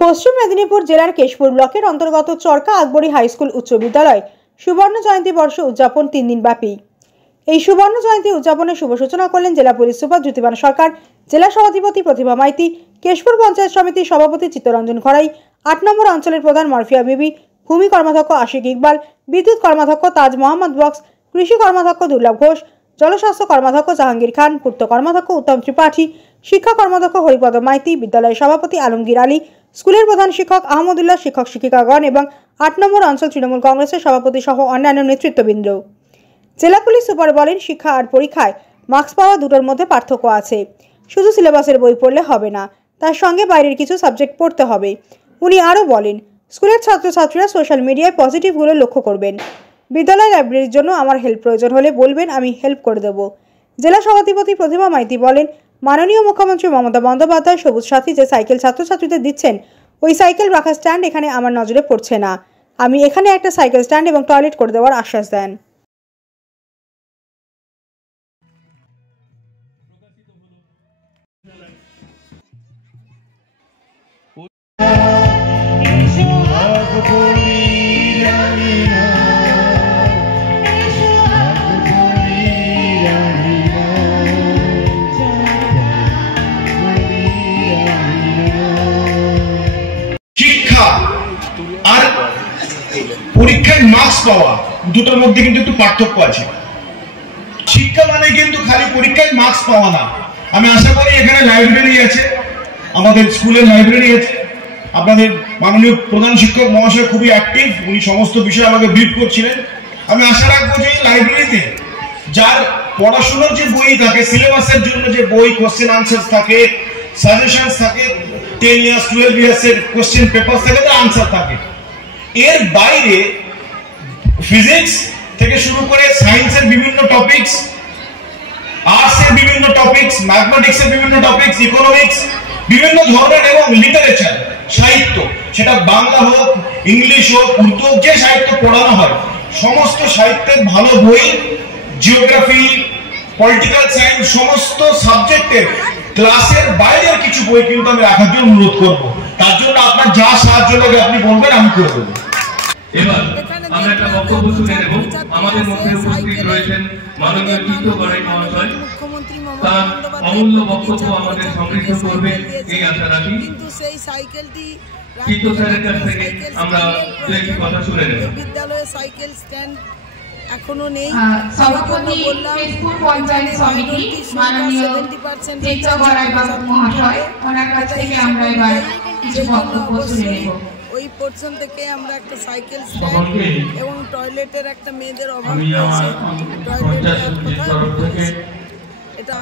পশ্চিম মেদিনীপুর জেলার কেশপুর ব্লকের অন্তর্গত চরকা আকবরী হাই স্কুল উচ্চ বিদ্যালয় সুবর্ণ জয়ন্তী বর্ষ উদযাপন 3 দিন ব্যাপী। এই সুবর্ণ জয়ন্তী উদযাপনের শুভ সূচনা করলেন জেলা পুলিশ সুপার জ্যোতিবান সরকার, জেলা সভাধিপতি প্রতিভা মাইতি, কেশপুর পঞ্চায়েত সমিতির সভাপতি চিত্তরঞ্জন খড়াই, 8 নম্বর অঞ্চলের প্রধান মারফিয়া বিবি, ভূমি কর্মাধ্যক্ষ আশিক ইকবাল, বিদ্যুৎ কর্মাধ্যক্ষ তাজ মোহাম্মদ বক্স, কৃষি কর্মাধ্যক্ষ দুর্লভ ঘোষ, জলস্বাস্থ্য কর্মাধ্যক্ষ জাহাঙ্গীর খান, পূর্ত কর্মাধ্যক্ষ উত্তম ত্রিপাঠী, শিক্ষা কর্মাধ্যক্ষ হরিপদ মাইতি, বিদ্যালয়ের সভাপতি আলমগীর আলী, স্কুলের প্রধান শিক্ষক আহমদুল্লাহ, শিক্ষক শিক্ষিকাগণ এবং 8 নম্বর অঞ্চল তৃণমূল কংগ্রেসের সভাপতি সহ অন্যান্য নেতৃত্ববৃন্দ। জেলা পুলিশ সুপার বলেন, শিক্ষা আর পরীক্ষায় মার্কস পাওয়া দুটোর মধ্যে পার্থক্য আছে। শুধু সিলেবাসের বই পড়লে হবে না, তার সঙ্গে বাইরের কিছু সাবজেক্ট পড়তে হবে। উনি আরও বলেন, স্কুলের ছাত্রছাত্রীরা সোশ্যাল মিডিয়ায় পজিটিভগুলো লক্ষ্য করবেন। বিদ্যালয় লাইব্রেরির জন্য আমার হেল্প প্রয়োজন হলে বলবেন, আমি হেল্প করে দেব। জেলা সভাধিপতি প্রতিভা মাইতি বলেন, মাননীয় মুখ্যমন্ত্রী মমতা বন্দ্যোপাধ্যায় সবুজ সাথী যে সাইকেল ছাত্রছাত্রীদের দিচ্ছেন, ওই সাইকেল রাখার স্ট্যান্ড এখানে আমার নজরে পড়ছে না। আমি এখানে একটা সাইকেল স্ট্যান্ড এবং টয়লেট করে দেওয়ার আশ্বাস দেন। শিক্ষা আর পরীক্ষায় মার্কস পাওয়া দুটোর মধ্যে কিন্তু একটু পার্থক্য আছে। শিক্ষা মানে কিন্তু খালি পরীক্ষায় মার্কস পাওয়া না। আমি আশা করি এখানে লাইব্রেরি আছে, আমাদের স্কুলের লাইব্রেরি আছে। আপনাদের মাননীয় প্রধান শিক্ষক মহাশয় খুবই অ্যাক্টিভ, উনি সমস্ত বিষয়ে আমাকে ব্রিফ করছিলেন। আমি আশা রাখবো যে এই লাইব্রেরিতে যার পড়াশোনার যে বই থাকে, সিলেবাসের জন্য যে বই, কোশ্চেন আনসার থাকে, সাজেশনস থাকে, 10 ইয়ার্স 12 ইয়ার্স এর কোশ্চেন পেপার থাকে, তার আনসার থাকে। এর বাইরে ফিজিক্স থেকে শুরু করে সায়েন্সের বিভিন্ন টপিকস, আর্টসের বিভিন্ন টপিকস, ম্যাথমেটিক্সের বিভিন্ন টপিকস, ইকোনমিক্স, বিভিন্ন ধরনের এবং লিটারেচার, সাহিত্য, সেটা বাংলা হোক, ইংলিশ হোক, উর্দু হোক, যে সাহিত্য পড়ানো হয় সমস্ত সাহিত্যের ভালো বই, জিওগ্রাফি, পলিটিক্যাল সায়েন্স, সমস্ত সাবজেক্টের ক্লাসের বাইরের কিছু বই কিন্তু আমি রাখার জন্য অনুরোধ করবো। তার জন্য আপনার যা সাহায্য লাগে আপনি বলবেন, আমি করে দেবো। এবার আমরা একটা বক্তব্য শুনে নেব। আমাদের মধ্যে উপস্থিত রয়েছেন মাননীয় চিত্ত গড়াই মহাশয়, তার অমূল্য বক্তব্য আমাদের সমৃদ্ধ করবে এই আশা রাখি। কিন্তু সেই সাইকেলটি চিত্ত স্যারের কাছ থেকে আমরা একটি কথা শুনে নেব। বিদ্যালয়ে সাইকেল স্ট্যান্ড এখনো নেই। সভাপতি কেশপুর পঞ্চায়েত সমিতি মাননীয় চিত্ত গড়াই মহাশয়, ওনার কাছ থেকে আমরা এবার কিছু বক্তব্য শুনে নেব। ওই পোর্শন থেকে আমরা একটা সাইকেল স্ট্যান্ড এবং টয়লেটের একটা মেয়েদের অভাব আছে, টয়লেটের কথা এটা